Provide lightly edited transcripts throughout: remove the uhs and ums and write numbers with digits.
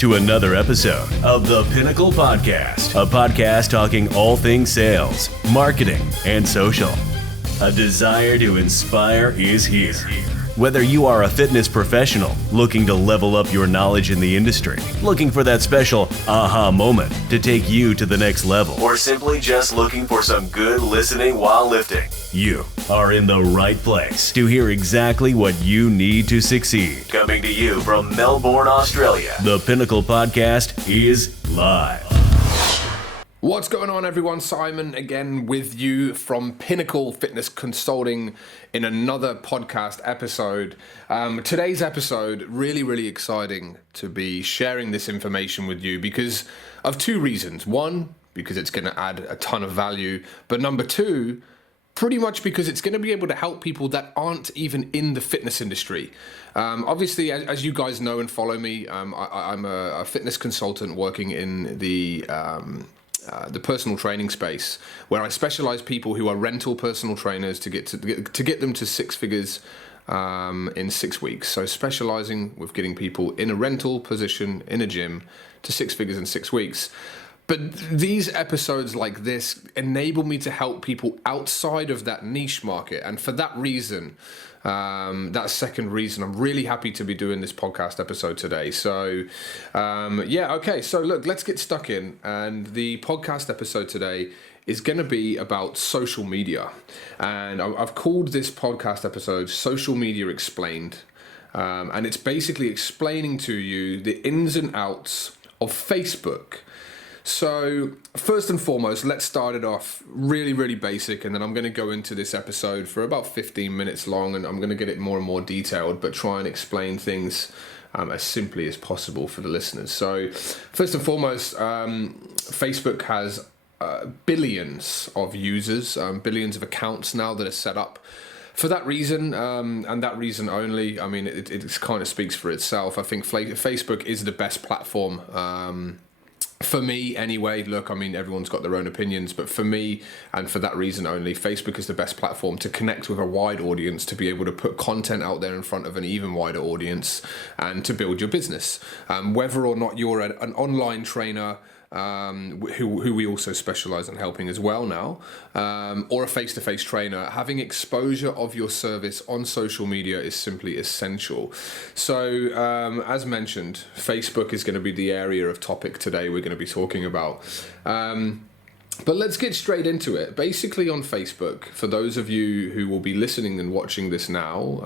to another episode of the Pinnacle Podcast, a podcast talking all things sales, marketing, and social. A desire to inspire is here. Whether you are a fitness professional looking to level up your knowledge in the industry, looking for that special aha moment to take you to the next level, or simply just looking for some good listening while lifting, you are in the right place to hear exactly what you need to succeed. Coming to you from Melbourne, Australia, the Pinnacle Podcast is live. What's going on, everyone? Simon again with you from Pinnacle Fitness Consulting in another podcast episode. Today's episode, really exciting to be sharing this information with you because of two reasons. One, because it's going to add a ton of value, but number two, pretty much because it's going to be able to help people that aren't even in the fitness industry. Obviously, as you guys know and follow me, I'm a fitness consultant working in the personal training space, where I specialize people who are rental personal trainers to get them to six figures in 6 weeks. So specializing with getting people in a rental position in a gym to six figures in 6 weeks. But these episodes like this enable me to help people outside of that niche market. And for that reason, that second reason, I'm really happy to be doing this podcast episode today. So, okay. So look, let's get stuck in. And the podcast episode today is going to be about social media. And I've called this podcast episode Social Media Explained. And it's basically explaining to you the ins and outs of Facebook. So first and foremost, let's start it off really basic, and then I'm going to go into this episode for about 15 minutes long, and I'm going to get it more and more detailed, but try and explain things as simply as possible for the listeners. So first and foremost, Facebook has billions of users, billions of accounts now that are set up. For that reason, and that reason only, I mean, it kind of speaks for itself. I think Facebook is the best platform for me, anyway. Look, I mean, everyone's got their own opinions, but for me, and for that reason only, Facebook is the best platform to connect with a wide audience, to be able to put content out there in front of an even wider audience, and to build your business. Whether or not you're an online trainer, who we also specialize in helping as well now, or a face-to-face trainer, having exposure of your service on social media is simply essential. So as mentioned, Facebook is going to be the area of topic today we're going to be talking about. But let's get straight into it. Basically on Facebook, for those of you who will be listening and watching this now,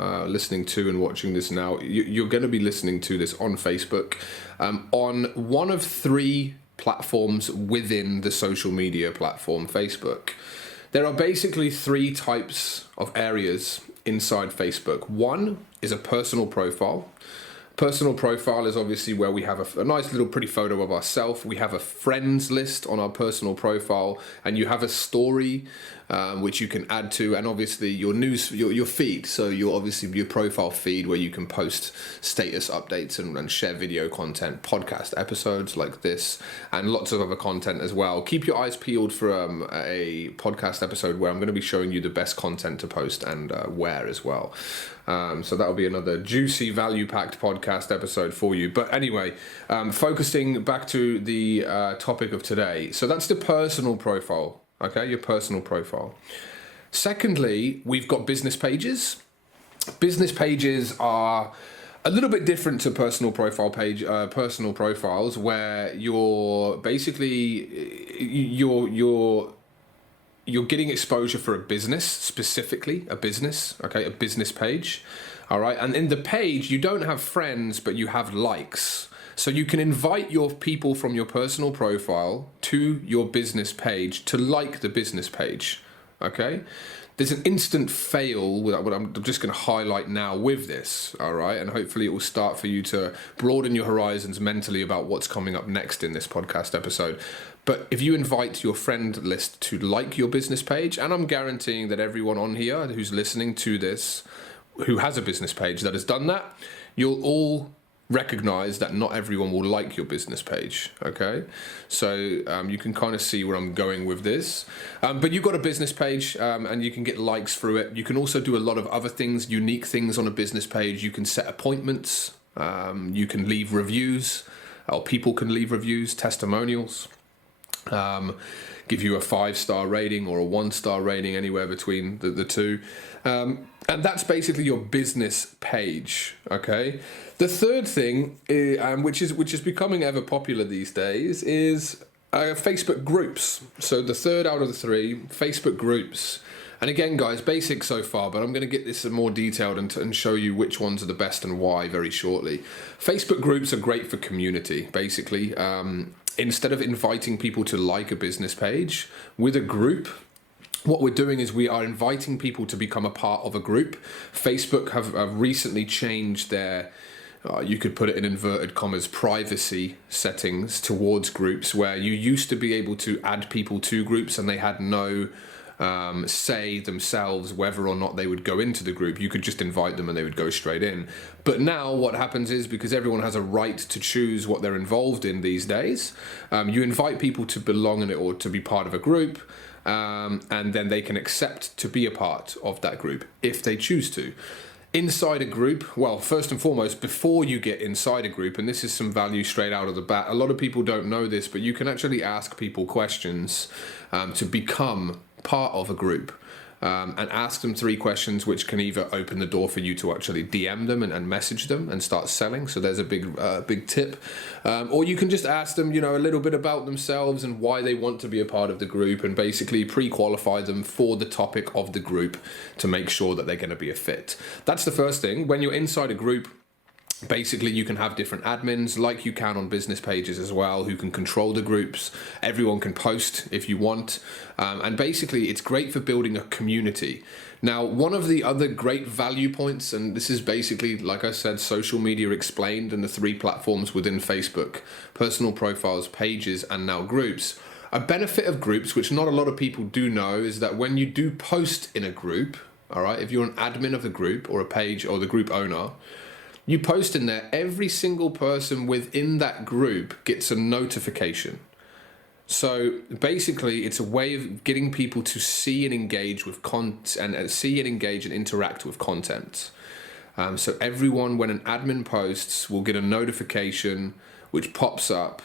you're going to be listening to this on Facebook, on one of three platforms within the social media platform Facebook. There are basically three types of areas inside Facebook. One is a personal profile. Personal profile is obviously where we have a nice little pretty photo of ourselves. We have a friends list on our personal profile, and you have a story which you can add to, and obviously your news, your feed. So your profile feed where you can post status updates and share video content, podcast episodes like this, and lots of other content as well. Keep your eyes peeled for a podcast episode where I'm going to be showing you the best content to post and where as well. So that'll be another juicy, value-packed podcast episode for you. But anyway, focusing back to the topic of today. So that's the personal profile, okay? Your personal profile. Secondly, we've got business pages. Business pages are a little bit different to personal profiles, where you're basically you're getting exposure for a business, specifically a business page, all right? And in the page, you don't have friends, but you have likes. So you can invite your people from your personal profile to your business page to like the business page, okay? There's an instant fail with what I'm just going to highlight now with this, all right? And hopefully it will start for you to broaden your horizons mentally about what's coming up next in this podcast episode. But if you invite your friend list to like your business page, and I'm guaranteeing that everyone on here who's listening to this, who has a business page that has done that, you'll all recognize that not everyone will like your business page, okay? So you can kind of see where I'm going with this. But you've got a business page and you can get likes through it. You can also do a lot of other things, unique things on a business page. You can set appointments. You can leave reviews. or people can leave reviews, testimonials, give you a 5-star rating or a 1-star rating, anywhere between the two. And that's basically your business page, okay? The third thing, which is becoming ever popular these days, is Facebook groups. So the third out of the three, Facebook groups. And again, guys, basic so far, but I'm going to get this more detailed and show you which ones are the best and why very shortly. Facebook groups are great for community, basically. Instead of inviting people to like a business page, with a group, what we're doing is we are inviting people to become a part of a group. Facebook have recently changed their, you could put it in inverted commas, privacy settings towards groups, where you used to be able to add people to groups and they had no say themselves whether or not they would go into the group. You could just invite them and they would go straight in. But now what happens is, because everyone has a right to choose what they're involved in these days, you invite people to belong in it or to be part of a group, and then they can accept to be a part of that group if they choose to. Inside a group, well, first and foremost, before you get inside a group, and this is some value straight out of the bat, a lot of people don't know this, but you can actually ask people questions to become part of a group, and ask them 3 questions which can either open the door for you to actually DM them and message them and start selling. So there's a big tip. Or you can just ask them, a little bit about themselves and why they want to be a part of the group, and basically pre-qualify them for the topic of the group to make sure that they're going to be a fit. That's the first thing. When you're inside a group, basically you can have different admins, like you can on business pages as well, who can control the groups. Everyone can post if you want, and basically it's great for building a community. Now, one of the other great value points, and this is basically, like I said, social media explained, and the 3 platforms within Facebook: personal profiles, pages, and now groups. A benefit of groups, which not a lot of people do know, is that when you do post in a group, all right, if you're an admin of the group or a page or the group owner, you post in there, every single person within that group gets a notification. So basically, it's a way of getting people to see and engage with see and engage and interact with content. So everyone, when an admin posts, will get a notification which pops up.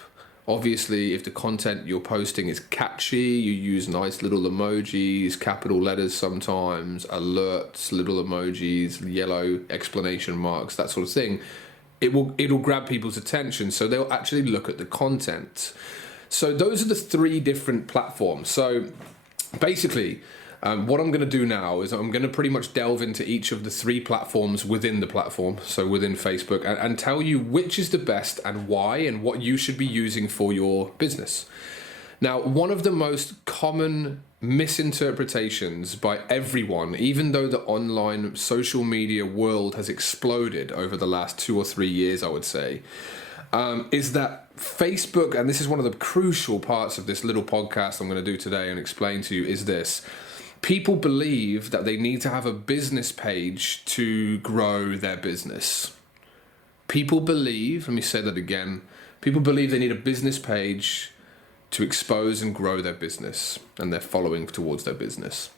Obviously, if the content you're posting is catchy, you use nice little emojis, capital letters sometimes, alerts, little emojis, yellow exclamation marks, that sort of thing, it'll grab people's attention, so they'll actually look at the content. So those are the 3 different platforms. So basically, what I'm going to do now is I'm going to pretty much delve into each of the 3 platforms within the platform, so within Facebook, and tell you which is the best and why, and what you should be using for your business. Now, one of the most common misinterpretations by everyone, even though the online social media world has exploded over the last 2 or 3 years, I would say, is that Facebook, and this is one of the crucial parts of this little podcast I'm going to do today and explain to you, is this: people believe that they need to have a business page to grow their business. People believe, let me say that again, people believe they need a business page to expose and grow their business and their following towards their business.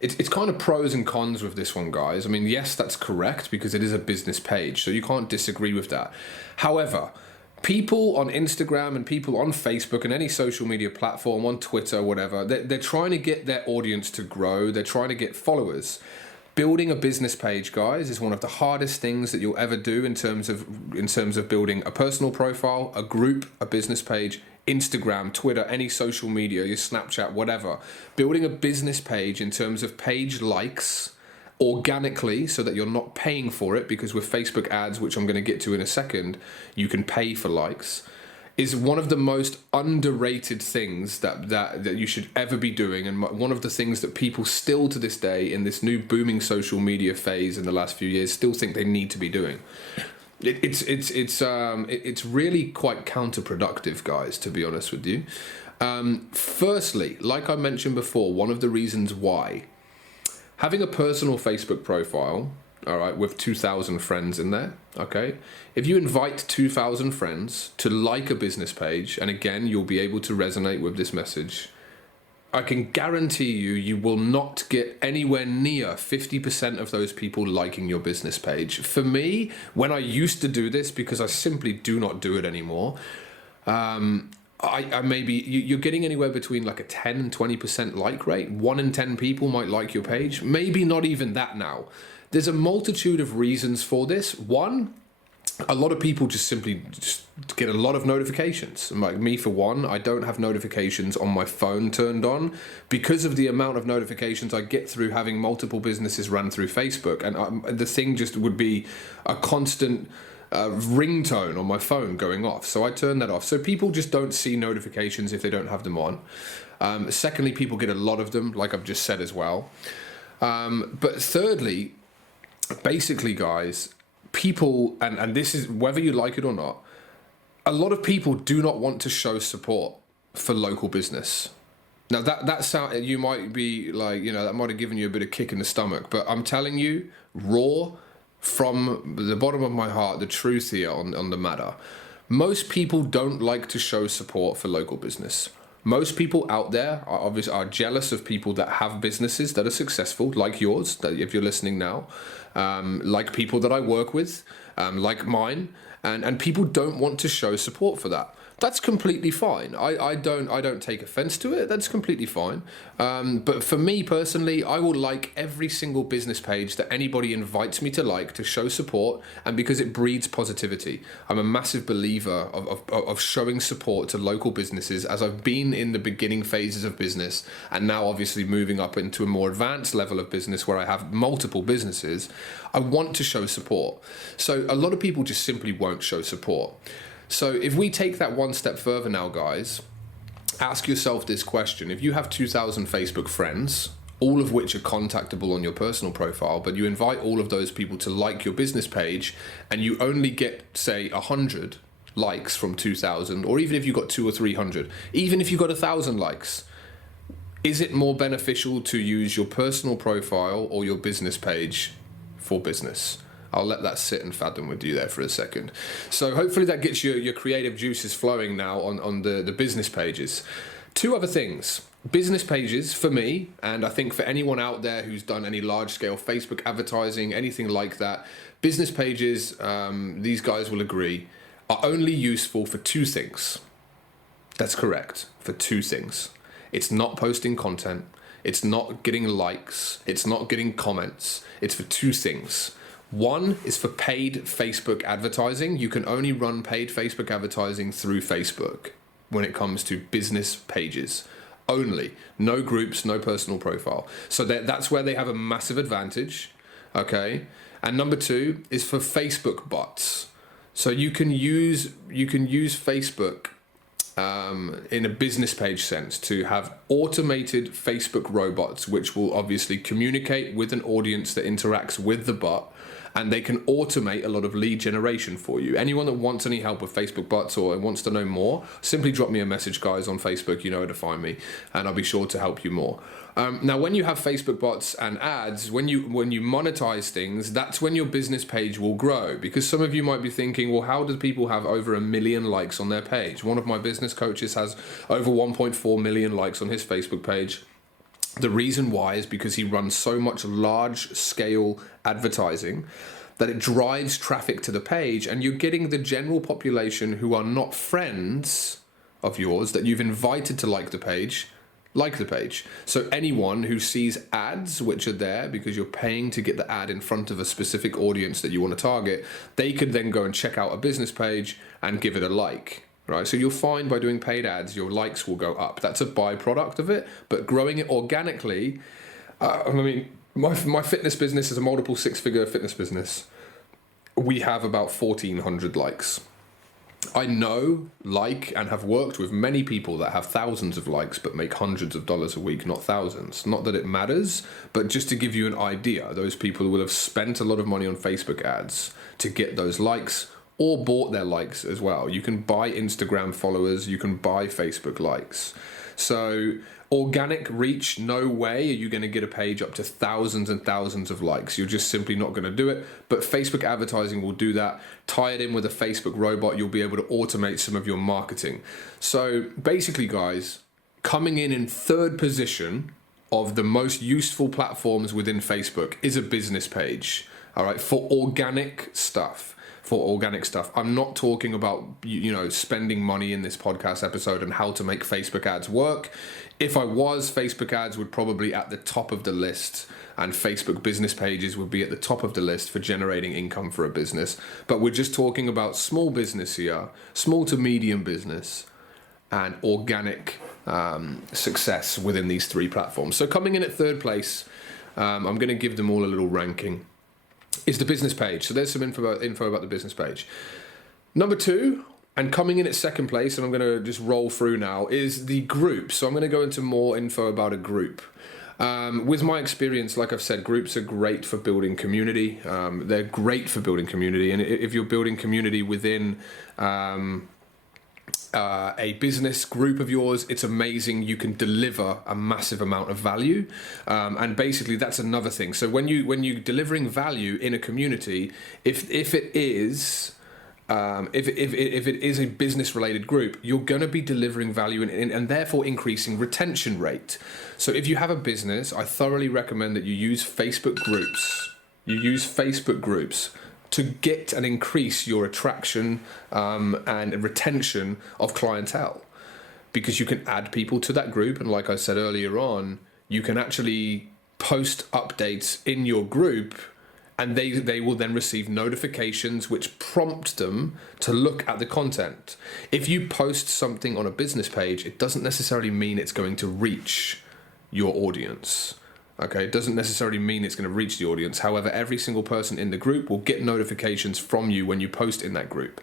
It's kind of pros and cons with this one, guys. I mean, yes, that's correct, because it is a business page, so you can't disagree with that. However, people on Instagram and people on Facebook and any social media platform, on Twitter, whatever, they're trying to get their audience to grow. They're trying to get followers. Building a business page, guys, is one of the hardest things that you'll ever do in terms of building a personal profile, a group, a business page, Instagram, Twitter, any social media, your Snapchat, whatever. Building a business page in terms of page likes organically, so that you're not paying for it, because with Facebook ads, which I'm going to get to in a second, you can pay for likes, is one of the most underrated things that you should ever be doing, and one of the things that people still to this day, in this new booming social media phase in the last few years, still think they need to be doing. It's really quite counterproductive, guys, to be honest with you. Firstly, like I mentioned before, one of the reasons why having a personal Facebook profile, all right, with 2,000 friends in there, okay? If you invite 2,000 friends to like a business page, and again, you'll be able to resonate with this message, I can guarantee you will not get anywhere near 50% of those people liking your business page. For me, when I used to do this, because I simply do not do it anymore, I maybe you're getting anywhere between like a 10 and 20% like rate. 1 in 10 people might like your page. Maybe not even that now. There's a multitude of reasons for this. One, a lot of people just get a lot of notifications. Like me, for one, I don't have notifications on my phone turned on because of the amount of notifications I get through having multiple businesses run through Facebook. And the thing just would be a constant ringtone on my phone going off. So I turn that off. So people just don't see notifications if they don't have them on. Secondly, people get a lot of them, like I've just said as well. But thirdly, basically, guys, people, and this is whether you like it or not, a lot of people do not want to show support for local business. Now that sound, you might be like, that might have given you a bit of kick in the stomach, but I'm telling you, raw, from the bottom of my heart, the truth here on the matter. Most people don't like to show support for local business. Most people out there are jealous of people that have businesses that are successful, like yours, that if you're listening now, like people that I work with, like mine, and people don't want to show support for that. That's completely fine. I don't take offense to it. That's completely fine. But for me personally, I will like every single business page that anybody invites me to like, to show support, and because it breeds positivity. I'm a massive believer of showing support to local businesses, as I've been in the beginning phases of business, and now obviously moving up into a more advanced level of business where I have multiple businesses. I want to show support. So a lot of people just simply won't show support. So if we take that one step further now, guys, ask yourself this question. If you have 2,000 Facebook friends, all of which are contactable on your personal profile, but you invite all of those people to like your business page, and you only get, say, 100 likes from 2,000, or even if you got 200 or 300, even if you got 1,000 likes, is it more beneficial to use your personal profile or your business page for business? I'll let that sit and fathom with you there for a second. So hopefully that gets your creative juices flowing now on the business pages. Two other things. Business pages, for me, and I think for anyone out there who's done any large-scale Facebook advertising, anything like that, business pages, these guys will agree, are only useful for two things. That's correct, for two things. It's not posting content, it's not getting likes, it's not getting comments, it's for two things. One is for paid Facebook advertising. You can only run paid Facebook advertising through Facebook when it comes to business pages. Only. No groups, no personal profile. So that's where they have a massive advantage. Okay. And number two is for Facebook bots. So you can use Facebook in a business page sense to have automated Facebook robots, which will obviously communicate with an audience that interacts with the bot, and they can automate a lot of lead generation for you. Anyone that wants any help with Facebook bots or wants to know more, simply drop me a message, guys, on Facebook. You know where to find me, and I'll be sure to help you more. Now, when you have Facebook bots and ads, when you monetize things, that's when your business page will grow. Because some of you might be thinking, well, how do people have over 1 million likes on their page? One of my business coaches has over 1.4 million likes on his Facebook page. The reason why is because he runs so much large-scale advertising that it drives traffic to the page, and you're getting the general population who are not friends of yours that you've invited to like the page. So anyone who sees ads which are there because you're paying to get the ad in front of a specific audience that you want to target, they could then go and check out a business page and give it a like. Right, so you'll find by doing paid ads, your likes will go up. That's a byproduct of it, but growing it organically, my fitness business is a multiple six-figure fitness business. We have about 1,400 likes. I know, and have worked with many people that have thousands of likes but make hundreds of dollars a week, not thousands. Not that it matters, but just to give you an idea, those people will have spent a lot of money on Facebook ads to get those likes, or bought their likes as well. You can buy Instagram followers, you can buy Facebook likes. So organic reach, no way are you going to get a page up to thousands and thousands of likes. You're just simply not going to do it. But Facebook advertising will do that. Tie it in with a Facebook robot, you'll be able to automate some of your marketing. So basically, guys, coming in third position of the most useful platforms within Facebook is a business page. All right, for organic stuff. I'm not talking about, spending money in this podcast episode and how to make Facebook ads work. If I was, Facebook ads would probably at the top of the list, and Facebook business pages would be at the top of the list for generating income for a business. But we're just talking about small business here, small to medium business, and organic success within these three platforms. So coming in at third place, I'm going to give them all a little ranking, is the business page. So there's some info about the business page. Number 2, and coming in at second place, and I'm going to just roll through now, is the group. So I'm going to go into more info about a group. With my experience, like I've said, groups are great for building community. They're great for building community. And if you're building community within a business group of yours, it's amazing. You can deliver a massive amount of value, and basically that's another thing. So when you're delivering value in a community, if it is a business related group, you're going to be delivering value and therefore increasing retention rate. So if you have a business, I thoroughly recommend that you use Facebook groups to get and increase your attraction and retention of clientele, because you can add people to that group. And like I said earlier on, you can actually post updates in your group, and they will then receive notifications which prompt them to look at the content. If you post something on a business page, it doesn't necessarily mean it's going to reach your audience. Okay, it doesn't necessarily mean it's going to reach the audience. However, every single person in the group will get notifications from you when you post in that group.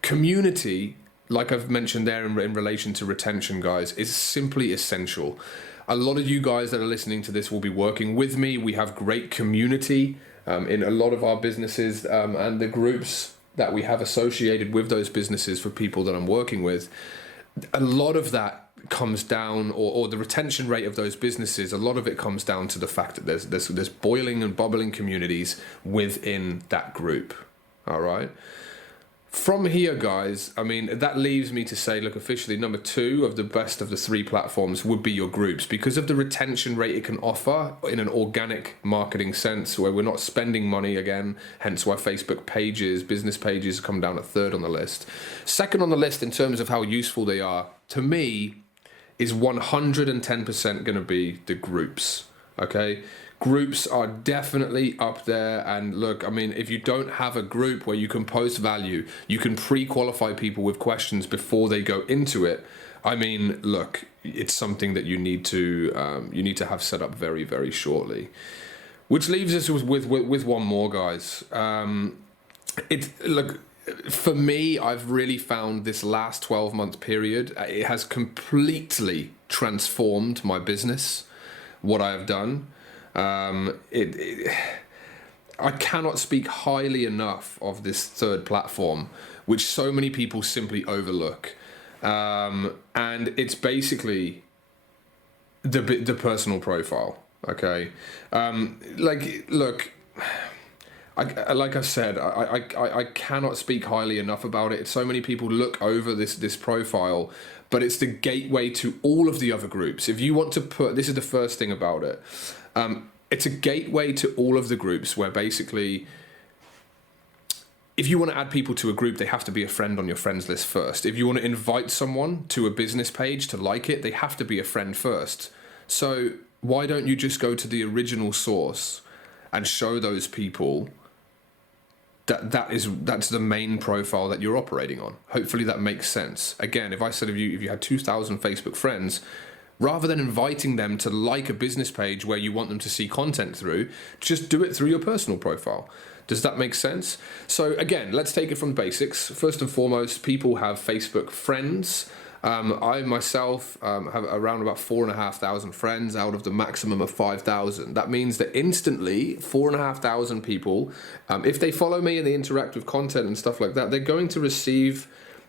Community, like I've mentioned there in relation to retention, guys, is simply essential. A lot of you guys that are listening to this will be working with me. We have great community in a lot of our businesses, and the groups that we have associated with those businesses for people that I'm working with. A lot of that comes down, or the retention rate of those businesses, a lot of it comes down to the fact that there's boiling and bubbling communities within that group. All right. From here, guys, I mean, that leaves me to say, look, officially number 2 of the best of the 3 platforms would be your groups, because of the retention rate it can offer in an organic marketing sense, where we're not spending money again, hence why Facebook pages, business pages come down at 3rd on the list. 2nd on the list in terms of how useful they are, to me, is 110% going to be the groups. Okay, groups are definitely up there. And look, I mean, if you don't have a group where you can post value, you can pre-qualify people with questions before they go into it. I mean, look, it's something that you need to have set up very, very shortly. Which leaves us with one more, guys. For me, I've really found this last 12-month period, it has completely transformed my business, what I have done. I cannot speak highly enough of this third platform, which so many people simply overlook. And it's basically the personal profile, okay? Look... like I said, I cannot speak highly enough about it. So many people look over this profile, but it's the gateway to all of the other groups. If you want to this is the first thing about it. It's a gateway to all of the groups, where basically, if you want to add people to a group, they have to be a friend on your friends list first. If you want to invite someone to a business page to like it, they have to be a friend first. So why don't you just go to the original source and show those people that's the main profile that you're operating on? Hopefully that makes sense. Again, if I said if you had 2,000 Facebook friends, rather than inviting them to like a business page where you want them to see content through, just do it through your personal profile. Does that make sense? So again, let's take it from the basics. First and foremost, people have Facebook friends. I myself have around about 4,500 friends out of the maximum of 5,000. That means that instantly 4,500 people, if they follow me and they interact with content and stuff like that, they're going to receive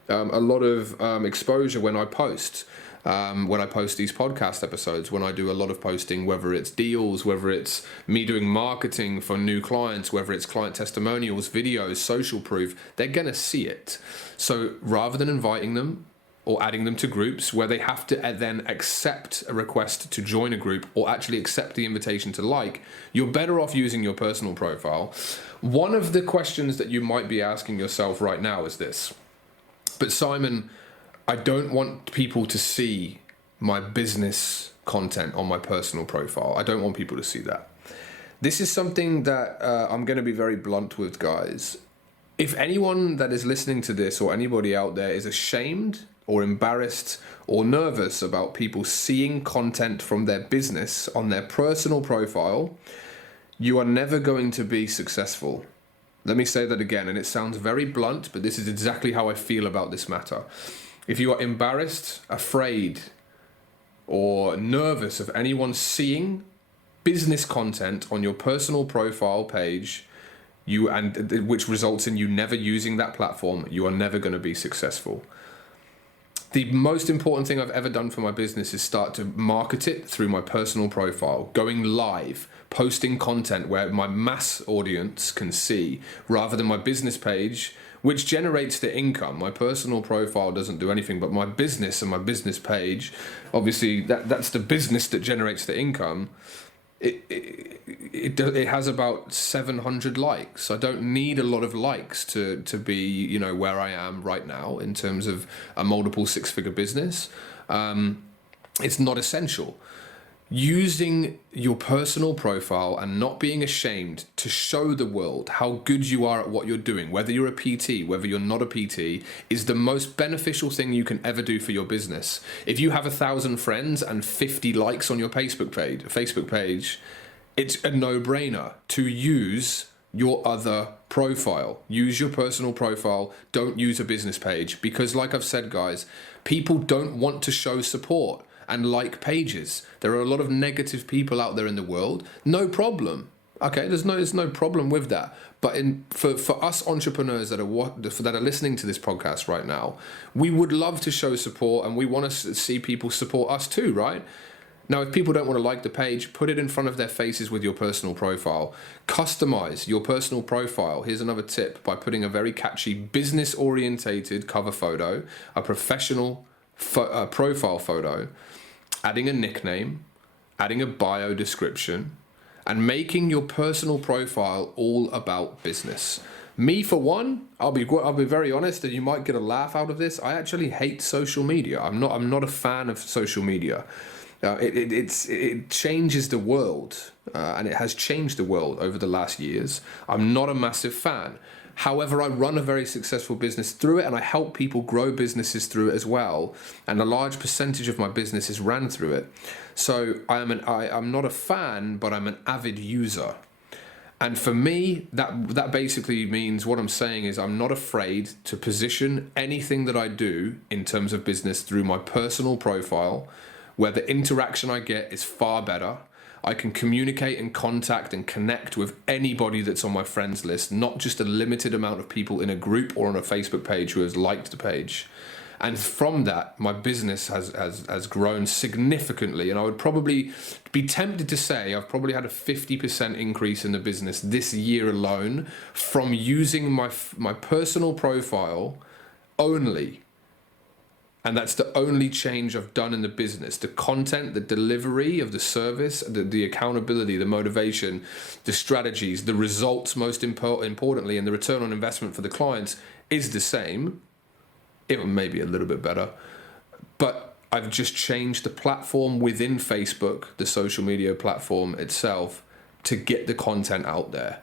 a lot of exposure when I post. When I post these podcast episodes, when I do a lot of posting, whether it's deals, whether it's me doing marketing for new clients, whether it's client testimonials, videos, social proof, they're going to see it. So rather than inviting them or adding them to groups where they have to then accept a request to join a group or actually accept the invitation to like, you're better off using your personal profile. One of the questions that you might be asking yourself right now is this: but Simon, I don't want people to see my business content on my personal profile. I don't want people to see that. This is something that I'm going to be very blunt with, guys. If anyone that is listening to this or anybody out there is ashamed or embarrassed or nervous about people seeing content from their business on their personal profile, you are never going to be successful. Let me say that again, and it sounds very blunt, but this is exactly how I feel about this matter. If you are embarrassed, afraid, or nervous of anyone seeing business content on your personal profile page, which results in you never using that platform, you are never going to be successful. The most important thing I've ever done for my business is start to market it through my personal profile, going live, posting content where my mass audience can see, rather than my business page, which generates the income. My personal profile doesn't do anything, but my business and my business page, obviously that's the business that generates the income. It has about 700 likes. I don't need a lot of likes to be, where I am right now in terms of a multiple six-figure business. It's not essential. Using your personal profile and not being ashamed to show the world how good you are at what you're doing, whether you're a PT, whether you're not a PT, is the most beneficial thing you can ever do for your business. If you have 1,000 friends and 50 likes on your Facebook page, it's a no-brainer to use your other profile. Use your personal profile. Don't use a business page, because like I've said, guys, people don't want to show support and like pages. There are a lot of negative people out there in the world. No problem. Okay, there's no problem with that. But for us entrepreneurs that are listening to this podcast right now, we would love to show support, and we want to see people support us too, right? Now, if people don't want to like the page, put it in front of their faces with your personal profile. Customize your personal profile. Here's another tip: by putting a very catchy business-orientated cover photo, a professional profile photo, adding a nickname, adding a bio description, and making your personal profile all about business. Me, for one, I'll be very honest, and you might get a laugh out of this. I actually hate social media. I'm not a fan of social media. It changes the world, and it has changed the world over the last years. I'm not a massive fan. However, I run a very successful business through it, and I help people grow businesses through it as well. And a large percentage of my business is ran through it. So I'm not a fan, but I'm an avid user. And for me, that basically means, what I'm saying is, I'm not afraid to position anything that I do in terms of business through my personal profile, where the interaction I get is far better. I can communicate and contact and connect with anybody that's on my friends list, not just a limited amount of people in a group or on a Facebook page who has liked the page. And from that, my business has grown significantly. And I would probably be tempted to say I've probably had a 50% increase in the business this year alone from using my personal profile only. And that's the only change I've done in the business. The content, the delivery of the service, the accountability, the motivation, the strategies, the results, most importantly, and the return on investment for the clients is the same. It may be a little bit better. But I've just changed the platform within Facebook, the social media platform itself, to get the content out there.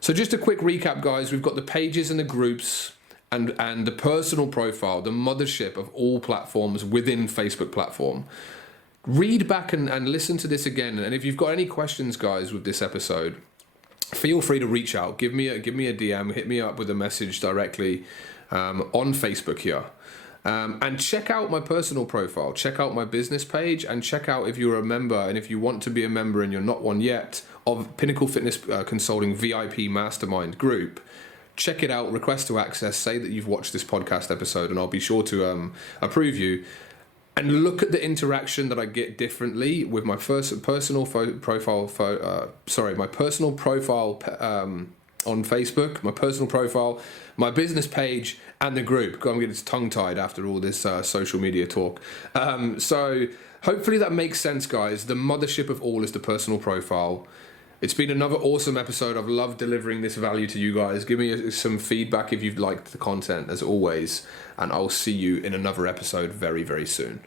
So just a quick recap, guys. We've got the pages and the groups, and the personal profile, the mothership of all platforms within Facebook platform. Read back and listen to this again. And if you've got any questions, guys, with this episode, feel free to reach out. Give me a DM, hit me up with a message directly on Facebook here. And check out my personal profile, check out my business page, and check out, if you're a member and if you want to be a member and you're not one yet, of Pinnacle Fitness Consulting VIP Mastermind Group. Check it out, request to access, say that you've watched this podcast episode, and I'll be sure to approve you. And look at the interaction that I get differently with my personal profile on Facebook, my personal profile, my business page, and the group. God, I'm getting tongue-tied after all this social media talk. So hopefully that makes sense, guys. The mothership of all is the personal profile. It's been another awesome episode. I've loved delivering this value to you guys. Give me some feedback if you've liked the content, as always. And I'll see you in another episode very, very soon.